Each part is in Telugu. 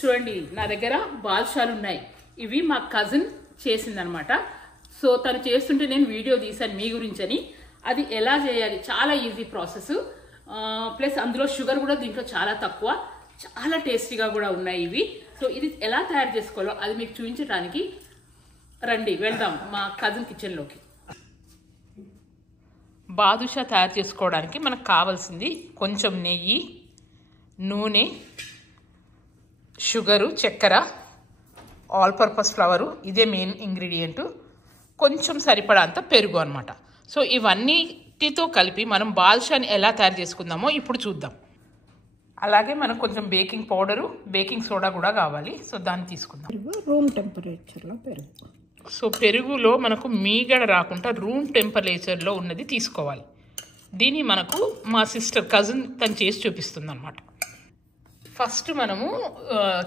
చూడండి నా దగ్గర బాదుషాలు ఉన్నాయి. ఇవి మా కజిన్ చేసిందనమాట. సో తను చేస్తుంటే నేను వీడియో తీశాను మీ గురించి అని. అది ఎలా చేయాలి, చాలా ఈజీ ప్రాసెస్. ప్లస్ అందులో షుగర్ కూడా దీంట్లో చాలా తక్కువ, చాలా టేస్టీగా కూడా ఉన్నాయి ఇవి. సో ఇది ఎలా తయారు చేసుకోవాలో అది మీకు చూపించడానికి రండి, వెళ్దాం మా కజిన్ కిచెన్లోకి. బాదుషా తయారు చేసుకోవడానికి మనకు కావాల్సింది కొంచెం నెయ్యి, నూనె, షుగరు, చక్కెర, ఆల్ పర్పస్ ఫ్లవరు, ఇదే మెయిన్ ఇంగ్రీడియంట్, కొంచెం సరిపడంత పెరుగు అనమాట. సో ఇవన్నిటితో కలిపి మనం బాదుషాని ఎలా తయారు చేసుకుందామో ఇప్పుడు చూద్దాం. అలాగే మనకు కొంచెం బేకింగ్ పౌడరు, బేకింగ్ సోడా కూడా కావాలి. సో దాన్ని తీసుకుందాం. రూమ్ టెంపరేచర్లో పెరుగు. సో పెరుగులో మనకు మీగడ రాకుండా రూమ్ టెంపరేచర్లో ఉన్నది తీసుకోవాలి. దీన్ని మనకు మా సిస్టర్ కజిన్ తను చేసి చూపిస్తుంది అనమాట. ఫస్ట్ మనము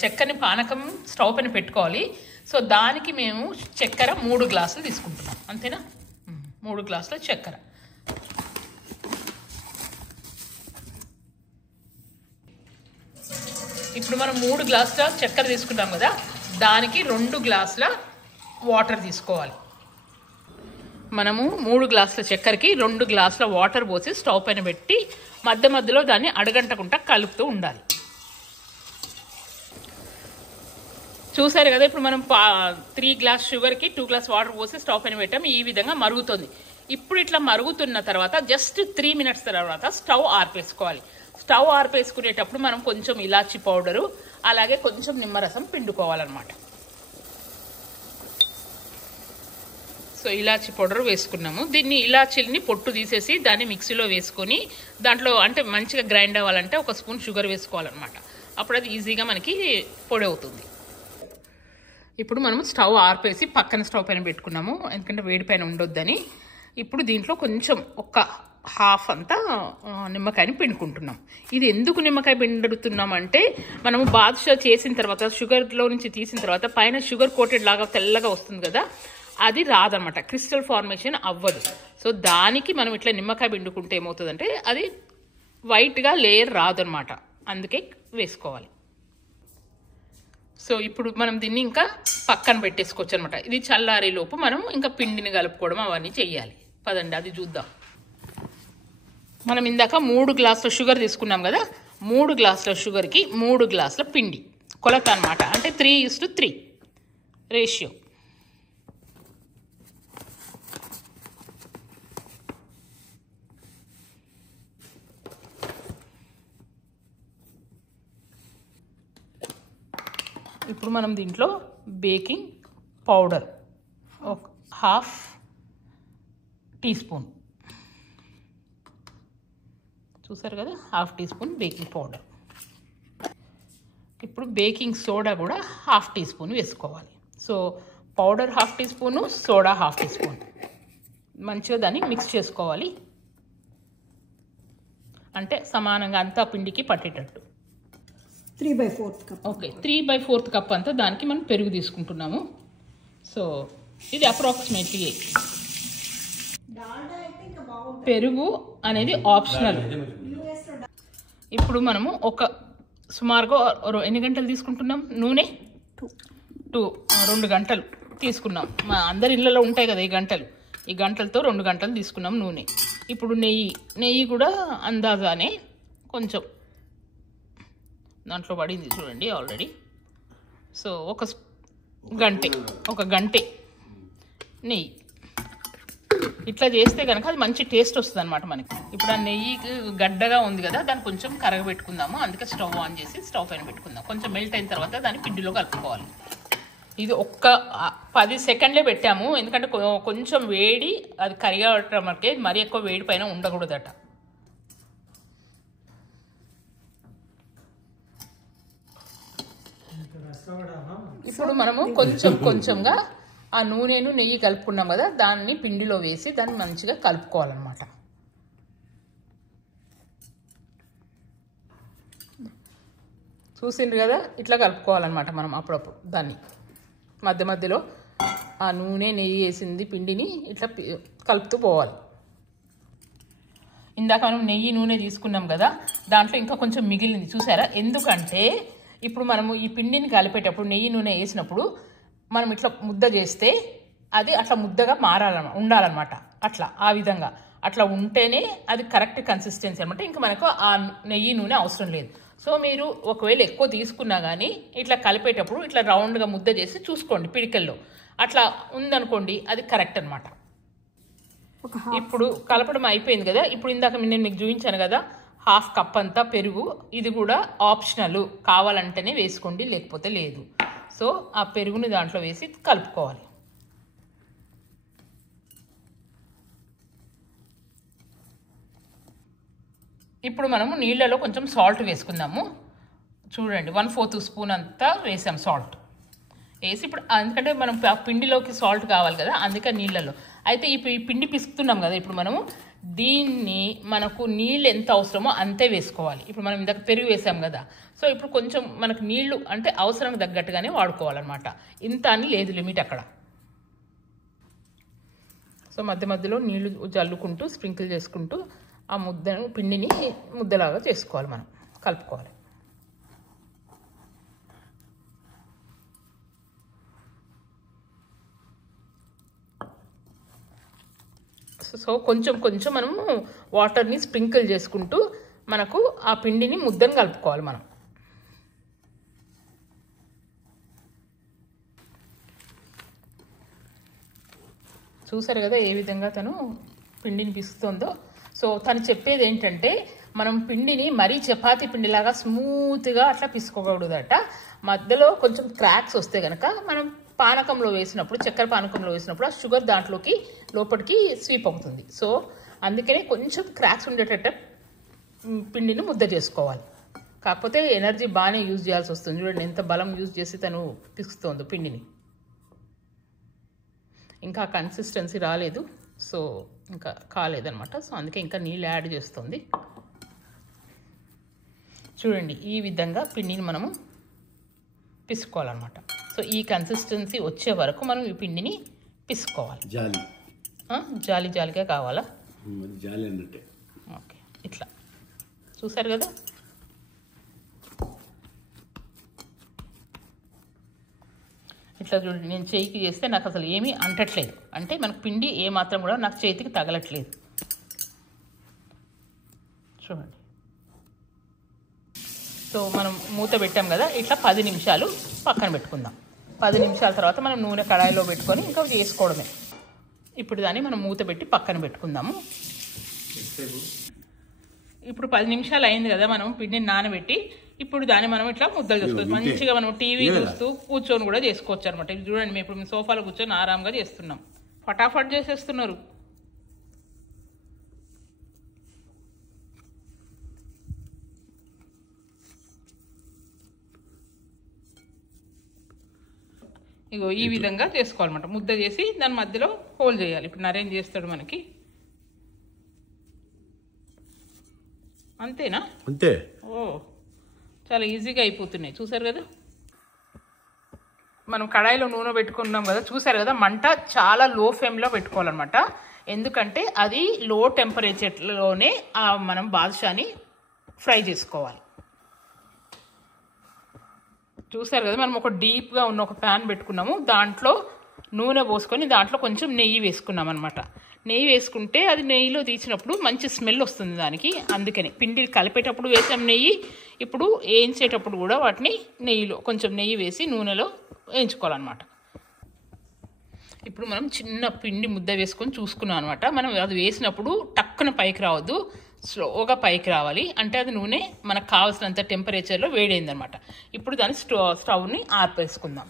చక్కెరని పానకం స్టవ్ పైన పెట్టుకోవాలి. సో దానికి మేము చక్కెర 3 గ్లాసులు తీసుకుంటున్నాం, అంతేనా? 3 గ్లాసుల చక్కెర. ఇప్పుడు మనం 3 గ్లాసుల చక్కెర తీసుకున్నాం కదా, దానికి 2 గ్లాసుల వాటర్ తీసుకోవాలి. మనము 3 గ్లాసుల చక్కెరకి 2 గ్లాసుల వాటర్ పోసి స్టవ్ పైన పెట్టి మధ్య మధ్యలో దాన్ని అడగంటకుండా కలుపుతూ ఉండాలి. చూసారు కదా, ఇప్పుడు మనం 3 గ్లాస్ షుగర్కి 2 గ్లాస్ వాటర్ పోసి స్టవ్ పైన పెట్టాం. ఈ విధంగా మరుగుతుంది. ఇప్పుడు ఇట్లా మరుగుతున్న తర్వాత జస్ట్ 3 మినిట్స్ తర్వాత స్టవ్ ఆర్పేసుకోవాలి. స్టవ్ ఆర్పేసుకునేటప్పుడు మనం కొంచెం ఇలాచి పౌడరు, అలాగే కొంచెం నిమ్మరసం పిండుకోవాలన్నమాట. సో ఇలాచి పౌడర్ వేసుకున్నాము. దీన్ని ఇలాచీలని పొట్టు తీసేసి దాన్ని మిక్సీలో వేసుకొని దాంట్లో అంటే మంచిగా గ్రైండ్ అవ్వాలంటే 1 స్పూన్ షుగర్ వేసుకోవాలన్నమాట. అప్పుడు అది ఈజీగా మనకి పొడి అవుతుంది. ఇప్పుడు మనం స్టవ్ ఆర్పేసి పక్కన స్టవ్ పైన పెట్టుకున్నాము, ఎందుకంటే వేడి పైన ఉండొద్దని. ఇప్పుడు దీంట్లో కొంచెం ఒక హాఫ్ అంతా నిమ్మకాయని పిండుకుంటున్నాం. ఇది ఎందుకు నిమ్మకాయ పిండుతున్నాం అంటే, మనము బాదుషా చేసిన తర్వాత షుగర్లో నుంచి తీసిన తర్వాత పైన షుగర్ కోటెడ్ లాగా తెల్లగా వస్తుంది కదా, అది రాదనమాట, క్రిస్టల్ ఫార్మేషన్ అవ్వదు. సో దానికి మనం ఇట్లా నిమ్మకాయ పిండుకుంటే ఏమవుతుందంటే అది వైట్గా లేయర్ రాదనమాట, అందుకే వేసుకోవాలి. సో ఇప్పుడు మనం దీన్ని ఇంకా పక్కన పెట్టేసుకోవచ్చు అనమాట. ఇది చల్లారే లోపు మనం ఇంకా పిండిని కలుపుకోవడం అవన్నీ చెయ్యాలి. పదండి అది చూద్దాం. మనం ఇందాక 3 గ్లాసుల షుగర్ తీసుకున్నాం కదా, 3 గ్లాసుల షుగర్కి 3 గ్లాసుల పిండి కొలత అనమాట. అంటే 3:3 రేషియో. ఇప్పుడు మనం దీంట్లో బేకింగ్ పౌడర్ ఒక 1/2 టీ స్పూన్, చూసారు కదా, 1/2 టీ స్పూన్ బేకింగ్ పౌడర్. ఇప్పుడు బేకింగ్ సోడా కూడా 1/2 టీ స్పూన్ వేసుకోవాలి. So powder 1/2 tea spoon, soda 1/2 tea spoon. మంచిగా దాన్ని మిక్స్ చేసుకోవాలి, అంటే సమానంగా అంతా పిండికి పట్టేటట్టు. 3/4 కప్. ఓకే, 3/4 కప్ అంతా దానికి మనం పెరుగు తీసుకుంటున్నాము. సో ఇది అప్రాక్సిమేట్లీ. పెరుగు అనేది ఆప్షనల్. ఇప్పుడు మనము సుమారుగా ఎన్ని గంటలు తీసుకుంటున్నాం? నూనె 2 గంటలు తీసుకున్నాం. మా అందరి ఇళ్ళలో ఉంటాయి కదా ఈ గంటలతో 2 గంటలు తీసుకున్నాం నూనె. ఇప్పుడు నెయ్యి కూడా అందాజానే కొంచెం దాంట్లో పడింది చూడండి ఆల్రెడీ. సో ఒక గంటే నెయ్యి. ఇట్లా చేస్తే కనుక అది మంచి టేస్ట్ వస్తుంది అనమాట మనకి. ఇప్పుడు ఆ నెయ్యి గడ్డగా ఉంది కదా, దాన్ని కొంచెం కరగబెట్టుకుందాము. అందుకే స్టవ్ ఆన్ చేసి స్టవ్ పైన పెట్టుకుందాం. కొంచెం మెల్ట్ అయిన తర్వాత దాన్ని పిండిలో కలుపుకోవాలి. ఇది 10 సెకండ్లే పెట్టాము, ఎందుకంటే కొంచెం వేడి అది కరిగటం వరకే, మరీ ఎక్కువ వేడి పైన ఉండకూడదట. ఇప్పుడు మనము కొంచెంగా ఆ నూనెను నెయ్యి కలుపుకున్నాం కదా, దాన్ని పిండిలో వేసి దాన్ని మంచిగా కలుపుకోవాలన్నమాట. చూసిండ్రు కదా, ఇట్లా కలుపుకోవాలన్నమాట మనం అప్పుడప్పుడు. దాన్ని మధ్య మధ్యలో ఆ నూనె నెయ్యి వేసింది పిండిని ఇట్లా కలుపుతూ పోవాలి. ఇందాక మనం నెయ్యి నూనె తీసుకున్నాం కదా, దాంట్లో ఇంకా కొంచెం మిగిలింది చూసారా. ఎందుకంటే ఇప్పుడు మనము ఈ పిండిని కలిపేటప్పుడు నెయ్యి నూనె వేసినప్పుడు మనం ఇట్లా ముద్ద చేస్తే అది అట్లా ముద్దగా ఉండాలన్నమాట. అట్లా ఆ విధంగా అట్లా ఉంటేనే అది కరెక్ట్ కన్సిస్టెన్సీ అనమాట. ఇంకా మనకు ఆ నెయ్యి నూనె అవసరం లేదు. సో మీరు ఒకవేళ ఎక్కువ తీసుకున్నా కానీ ఇట్లా కలిపేటప్పుడు ఇట్లా రౌండ్గా ముద్ద చేసి చూసుకోండి పిడికల్లో. అట్లా ఉందనుకోండి అది కరెక్ట్ అనమాట. ఇప్పుడు కలపడం అయిపోయింది కదా. ఇప్పుడు ఇందాక నేను మీకు చూపించాను కదా 1/2 కప్ అంతా పెరుగు. ఇది కూడా ఆప్షనల్, కావాలంటేనే వేసుకోండి లేకపోతే లేదు. సో ఆ పెరుగుని దాంట్లో వేసి కలుపుకోవాలి. ఇప్పుడు మనము నీళ్ళలో కొంచెం సాల్ట్ వేసుకుందాము. చూడండి 1/4 స్పూన్ అంతా వేసాం సాల్ట్ వేసి. ఇప్పుడు ఎందుకంటే మనం పిండిలోకి సాల్ట్ కావాలి కదా, అందుకే నీళ్ళలో. అయితే ఈ పిండి పిసుకుతున్నాం కదా, ఇప్పుడు మనము దీన్ని మనకు నీళ్ళు ఎంత అవసరమో అంతే వేసుకోవాలి. ఇప్పుడు మనం ఇందాక పెరుగు వేసాం కదా, సో ఇప్పుడు కొంచెం మనకు నీళ్లు అంటే అవసరానికి తగ్గట్టుగానే వాడుకోవాలన్నమాట. ఇంత అని లేదు లిమిట్ అక్కడ. సో మధ్య మధ్యలో నీళ్లు జల్లుకుంటూ స్ప్రింకిల్ చేసుకుంటూ ఆ పిండిని ముద్దలాగా చేసుకోవాలి, మనం కలుపుకోవాలి. సో కొంచెం కొంచెం మనము వాటర్ని స్ప్రింకిల్ చేసుకుంటూ మనకు ఆ పిండిని ముద్దను కలుపుకోవాలి మనం. చూసారు కదా ఏ విధంగా తను పిండిని పిసుకుతుందో. సో తను చెప్పేది ఏంటంటే మనం పిండిని మరీ చపాతీ పిండిలాగా స్మూత్గా అట్లా పిసుకోకూడదట. మధ్యలో కొంచెం క్రాక్స్ వస్తే కనుక మనం పానకంలో వేసినప్పుడు, చక్కెర పానకంలో వేసినప్పుడు ఆ షుగర్ దాంట్లోకి లోపలికి స్వీప్ అవుతుంది. సో అందుకనే కొంచెం క్రాక్స్ ఉండేటట్టు పిండిని ముద్ద చేసుకోవాలి. కాకపోతే ఎనర్జీ బాగానే యూజ్ చేయాల్సి వస్తుంది. చూడండి ఎంత బలం యూజ్ చేసి తను పిసుకుతోందో పిండిని. ఇంకా కన్సిస్టెన్సీ రాలేదు, సో ఇంకా కాలేదనమాట. సో అందుకే ఇంకా నీళ్ళు యాడ్ చేస్తుంది. చూడండి ఈ విధంగా పిండిని మనము పిసుకోవాలన్నమాట. సో ఈ కన్సిస్టెన్సీ వచ్చే వరకు మనం ఈ పిండిని పిసుకోవాలి. జాలి జాలిగా కావాలా? జాలి అన్నట్టే. ఓకే, ఇట్లా చూసారు కదా. ఇట్లా చూడండి, నేను చేయికి చేస్తే నాకు అసలు ఏమీ అంటట్లేదు, అంటే మనకు పిండి ఏమాత్రం కూడా నాకు చేతికి తగలట్లేదు. చూడండి. సో మనం మూత పెట్టాం కదా, ఇట్లా 10 నిమిషాలు పక్కన పెట్టుకుందాం. 10 నిమిషాల తర్వాత మనం నూనె కడాయిలో పెట్టుకొని ఇంకా చేసుకోవడమే. ఇప్పుడు దాన్ని మనం మూత పెట్టి పక్కన పెట్టుకుందాము. ఇప్పుడు 10 నిమిషాలు అయింది కదా మనం పిండిని నానబెట్టి. ఇప్పుడు దాన్ని మనం ఇట్లా ముద్దలు చేసుకోవచ్చు. మంచిగా మనం టీవీ చూస్తూ కూర్చొని కూడా చేసుకోవచ్చు అనమాట. ఇది చూడండి, మేము ఇప్పుడు సోఫాలో కూర్చొని ఆరాంగా చేస్తున్నాం. ఫటాఫట్ చేసేస్తున్నారు. ఇగో ఈ విధంగా చేసుకోవాలన్నమాట. ముద్ద చేసి దాని మధ్యలో హోల్ చేయాలి. ఇప్పుడు నరేంజ్ చేస్తాడు మనకి. అంతేనా? అంతే. ఓ చాలా ఈజీగా అయిపోతున్నాయి. చూసారు కదా, మనం కడాయిలో నూనె పెట్టుకున్నాం కదా, చూసారు కదా. మంట చాలా లో ఫ్లేమ్లో పెట్టుకోవాలన్నమాట. ఎందుకంటే అది లో టెంపరేచర్లోనే మనం బాదుషాని ఫ్రై చేసుకోవాలి. చూసారు కదా, మనం ఒక డీప్గా ఉన్న ఒక ప్యాన్ పెట్టుకున్నాము. దాంట్లో నూనె పోసుకొని దాంట్లో కొంచెం నెయ్యి వేసుకున్నాం అనమాట. నెయ్యి వేసుకుంటే అది నెయ్యిలో తీసినప్పుడు మంచి స్మెల్ వస్తుంది దానికి. అందుకని పిండి కలిపేటప్పుడు వేసాం నెయ్యి. ఇప్పుడు వేయించేటప్పుడు కూడా వాటిని నెయ్యిలో కొంచెం నెయ్యి వేసి నూనెలో వేయించుకోవాలన్నమాట. ఇప్పుడు మనం చిన్న పిండి ముద్ద వేసుకొని చూసుకున్నాం అనమాట. మనం అది వేసినప్పుడు టక్కున పైకి రావద్దు, స్లోగా పైకి రావాలి. అంటే అది నూనె మనకు కావాల్సినంత టెంపరేచర్లో వేడైందనమాట. ఇప్పుడు దాన్ని స్టవ్ని ఆర్పేసుకుందాం.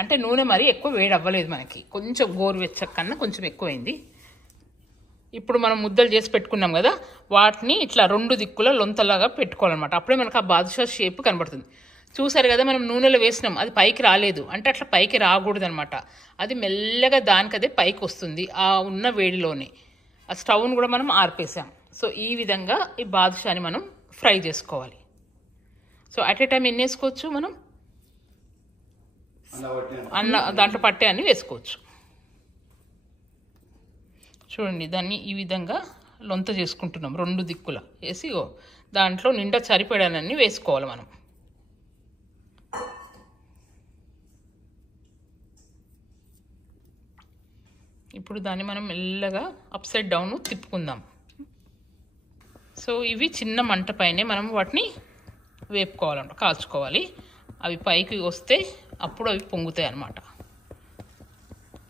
అంటే నూనె మరీ ఎక్కువ వేడి అవ్వలేదు మనకి, కొంచెం గోరువెచ్చ కన్నా కొంచెం ఎక్కువైంది. ఇప్పుడు మనం ముద్దలు చేసి పెట్టుకున్నాం కదా, వాటిని ఇట్లా 2 దిక్కుల లొంతలాగా పెట్టుకోవాలన్నమాట. అప్పుడే మనకు ఆ బాదుషా షేప్ కనబడుతుంది. చూసారు కదా, మనం నూనెలో వేసినాం, అది పైకి రాలేదు అంటే అట్లా పైకి రాకూడదు అనమాట. అది మెల్లగా దానికదే పైకి వస్తుంది ఆ ఉన్న వేడిలోనే. ఆ స్టవ్ను కూడా మనం ఆర్పేసాం. సో ఈ విధంగా ఈ బాదుషాని మనం ఫ్రై చేసుకోవాలి. సో అట్ ఏ టైం ఎన్ని వేసుకోవచ్చు మనం? దాంట్లో పట్టే అన్ని వేసుకోవచ్చు. చూడండి, దాన్ని ఈ విధంగా లొంత చేసుకుంటున్నాం 2 దిక్కుల వేసి. దాంట్లో నిండా సరిపడానన్నీ వేసుకోవాలి మనం. ఇప్పుడు దాన్ని మనం మెల్లగా అప్సైడ్ డౌన్ తిప్పుకుందాం. సో ఇవి చిన్న మంట పైనే మనం వాటిని వేపుకోవాలంట, కాల్చుకోవాలి. అవి పైకి వస్తే అప్పుడు అవి పొంగుతాయి అన్నమాట.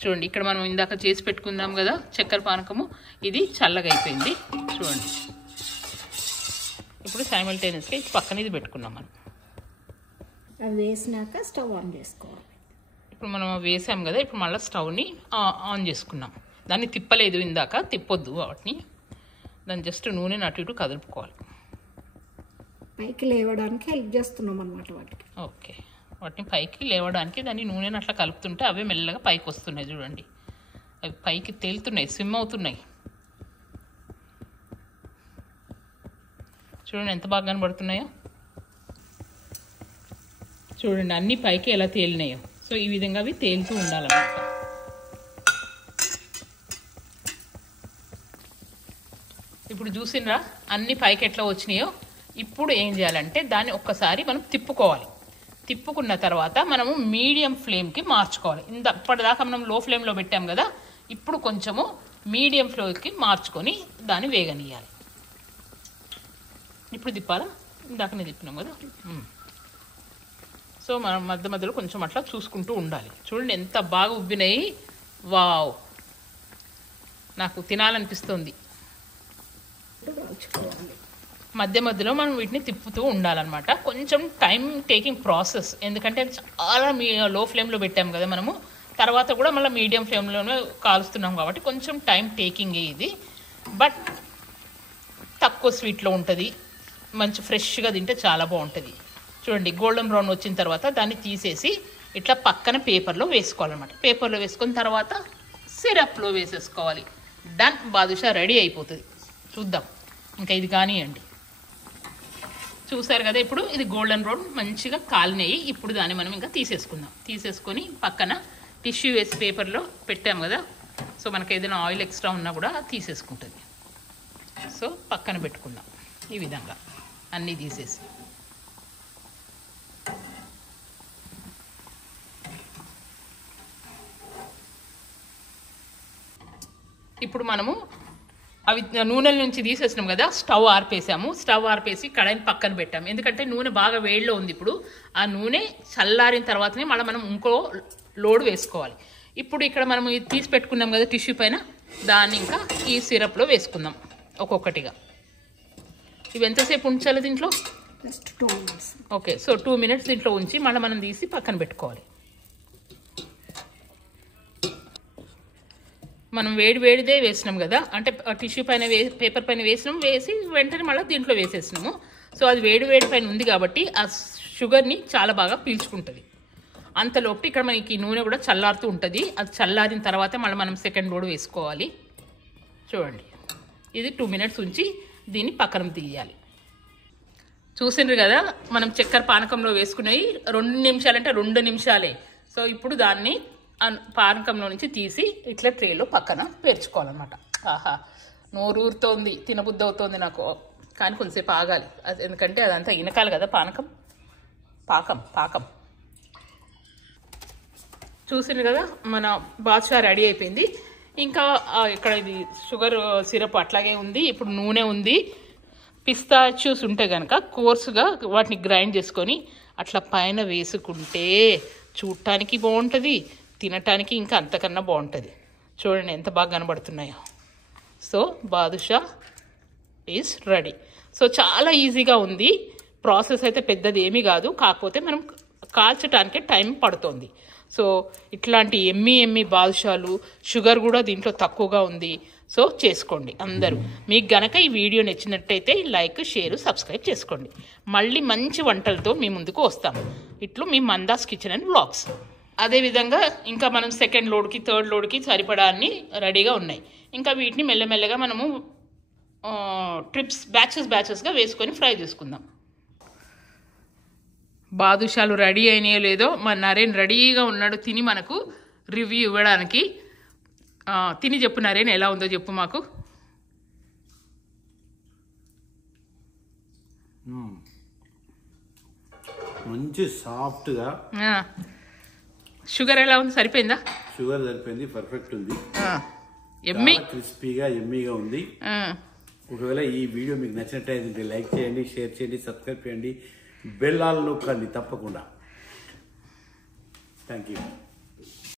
చూడండి, ఇక్కడ మనం ఇందాక చేసి పెట్టుకుందాం కదా చక్కెర పానకము, ఇది చల్లగా అయిపోయింది. చూడండి, ఇప్పుడు సైమల్టేనియస్గా పక్కన ఇది పెట్టుకున్నాం మనం. అవి వేసినాక స్టవ్ ఆన్ చేసుకోవాలి. ఇప్పుడు మనం వేసాం కదా, ఇప్పుడు మళ్ళీ స్టవ్ని ఆన్ చేసుకున్నాం. దాన్ని తిప్పలేదు ఇందాక, తిప్పొద్దు వాటిని. దాన్ని జస్ట్ నూనె అటు ఇటు కదుపుకోవాలి. పైకి లేవడానికి హెల్ప్ చేస్తున్నాం అన్నమాట వాటికి. ఓకే, వాటిని పైకి లేవడానికి దాన్ని నూనెను అట్లా కలుపుతుంటే అవే మెల్లగా పైకి వస్తున్నాయి. చూడండి, అవి పైకి తేలుతున్నాయి, స్విమ్ అవుతున్నాయి. చూడండి ఎంత బాగా కనబడుతున్నాయో. చూడండి అన్ని పైకి ఎలా తేలినాయో. సో ఈ విధంగా అవి తేలుతూ ఉండాలన్నమాట. ఇప్పుడు చూసినరా అన్ని పైకి ఎట్లా వచ్చినాయో. ఇప్పుడు ఏం చేయాలంటే దాన్ని ఒక్కసారి మనం తిప్పుకోవాలి. తిప్పుకున్న తర్వాత మనము మీడియం ఫ్లేమ్కి మార్చుకోవాలి. ఇప్పటిదాకా మనం లో ఫ్లేమ్లో పెట్టాం కదా, ఇప్పుడు కొంచెము మీడియం ఫ్లేమ్కి మార్చుకొని దాన్ని వేగనీయాలి. ఇప్పుడు తిప్పాలా, ఇందాకనే తిప్పినాం కదా. సో మనం మధ్య మధ్యలో కొంచెం అట్లా చూసుకుంటూ ఉండాలి. చూడండి ఎంత బాగా ఉబ్బినాయి. వావ్, నాకు తినాలనిపిస్తుంది. మధ్య మధ్యలో మనం వీటిని తిప్పుతూ ఉండాలన్నమాట. కొంచెం టైం టేకింగ్ ప్రాసెస్, ఎందుకంటే చాలా లో ఫ్లేమ్లో పెట్టాము కదా మనము. తర్వాత కూడా మళ్ళీ మీడియం ఫ్లేమ్లోనే కాలుస్తున్నాం కాబట్టి కొంచెం టైం టేకింగ్ ఇది. బట్ తక్కువ స్వీట్లో ఉంటుంది, మంచి ఫ్రెష్గా తింటే చాలా బాగుంటుంది. చూడండి గోల్డెన్ బ్రౌన్ వచ్చిన తర్వాత దాన్ని తీసేసి ఇట్లా పక్కన పేపర్లో వేసుకోవాలన్నమాట. పేపర్లో వేసుకున్న తర్వాత సిరప్లో వేసేసుకోవాలి. డన్, బాదుషా రెడీ అయిపోతుంది. చూద్దాం ఇంకా ఇది కానివ్వండి. చూసారు కదా, ఇప్పుడు ఇది గోల్డెన్ బ్రౌన్ మంచిగా కాలినాయి. ఇప్పుడు దాన్ని మనం ఇంకా తీసేసుకుందాం. తీసేసుకొని పక్కన టిష్యూ వేసి పేపర్లో పెట్టాము కదా, సో మనకు ఏదైనా ఆయిల్ ఎక్స్ట్రా ఉన్నా కూడా తీసేసుకుంటుంది. సో పక్కన పెట్టుకుందాం ఈ విధంగా అన్నీ తీసేసి. ఇప్పుడు మనము అవి నూనెల నుంచి తీసేసినాం కదా, స్టవ్ ఆర్పేసాము. స్టవ్ ఆర్పేసి కడాయిని పక్కన పెట్టాము. ఎందుకంటే నూనె బాగా వేడిలో ఉంది. ఇప్పుడు ఆ నూనె చల్లారిన తర్వాతనే మళ్ళీ మనం ఇంకో లోడ్ వేసుకోవాలి. ఇప్పుడు ఇక్కడ మనం ఇది తీసి పెట్టుకున్నాం కదా టిష్యూ పైన, దాన్ని ఇంకా ఈ సిరప్లో వేసుకుందాం ఒక్కొక్కటిగా. ఇవి ఎంతసేపు ఉంచాలి దీంట్లో? Just 2 minutes. Okay, so 2 minutes దీంట్లో ఉంచి మళ్ళీ మనం తీసి పక్కన పెట్టుకోవాలి. మనం వేడిదే వేసినాం కదా, అంటే టిష్యూ పైన పేపర్ పైన వేసినాం, వేసి వెంటనే మళ్ళీ దీంట్లో వేసేసినాము. సో అది వేడి పైన ఉంది కాబట్టి ఆ షుగర్ని చాలా బాగా పీల్చుకుంటుంది. అంతలోపు ఇక్కడ మనకి నూనె కూడా చల్లారుతూ ఉంటుంది. అది చల్లారిన తర్వాత మళ్ళీ మనం సెకండ్ లోడ్ వేసుకోవాలి. చూడండి, ఇది 2 minutes ఉంచి దీన్ని పక్కన తీయాలి. చూసిండ్రు కదా, మనం చక్కెర పానకంలో వేసుకునేవి 2 నిమిషాలు అంటే 2 నిమిషాలే. సో ఇప్పుడు దాన్ని పానకంలో నుంచి తీసి ఇట్లా ట్రేలో పక్కన పేర్చుకోవాలన్నమాట. ఆహా, నోరూరుతోంది, తినబుద్ధి అవుతోంది నాకు. కానీ కొంతసేపు ఆగాలి, ఎందుకంటే అదంతా ఇనకాలి కదా పాకం. చూసిండ్రు కదా, మన బాదుషా రెడీ అయిపోయింది. ఇంకా ఇక్కడ ఇది షుగర్ సిరప్ అట్లాగే ఉంది. ఇప్పుడు నూనె ఉంది. పిస్తాచ్యూస్ ఉంటే కనుక కోర్సుగా వాటిని గ్రైండ్ చేసుకొని అట్లా పైన వేసుకుంటే చూడటానికి బాగుంటుంది, తినటానికి ఇంకా అంతకన్నా బాగుంటుంది. చూడండి ఎంత బాగా కనబడుతున్నాయో. So badusha is ready. So చాలా ఈజీగా ఉంది. ప్రాసెస్ అయితే పెద్దది ఏమీ కాదు, కాకపోతే మనం కాల్చడానికే టైం పడుతుంది. సో ఇట్లాంటి ఎమ్మి బాదుషాలు, షుగర్ కూడా దీంట్లో తక్కువగా ఉంది. సో చేసుకోండి అందరూ. మీకు గనక ఈ వీడియో నచ్చినట్టయితే లైక్, షేర్, సబ్స్క్రైబ్ చేసుకోండి. మళ్ళీ మంచి వంటలతో మీ ముందుకు వస్తాము. ఇట్లు మీ మందాస్ కిచెన్ అండ్ వ్లాగ్స్. అదేవిధంగా ఇంకా మనం సెకండ్ లోడ్కి, థర్డ్ లోడ్కి సరిపడా అన్ని రెడీగా ఉన్నాయి. ఇంకా వీటిని మెల్లమెల్లగా మనము బ్యాచెస్గా వేసుకొని ఫ్రై చేసుకుందాం. బాదుషాలు రెడీ అయినాయో లేదో, మా నరేన్ రెడీగా ఉన్నాడు తిని మనకు రివ్యూ ఇవ్వడానికి. తిని చెప్పు నరేన్, ఎలా ఉందో చెప్పు మాకు. మంచి సాఫ్ట్గా షుగర్ ఎలా ఉంది? సరిపోయిందా? షుగర్ సరిపోయింది, పర్ఫెక్ట్ ఉంది, ఎమ్మి క్రిస్పీగా ఎమ్మీగా ఉంది. ఒకవేళ ఈ వీడియో మీకు నచ్చినట్లయితే లైక్ చేయండి, షేర్ చేయండి, సబ్స్క్రైబ్ చేయండి, బెల్ ఆల్ నొక్కండి తప్పకుండా. Thank you.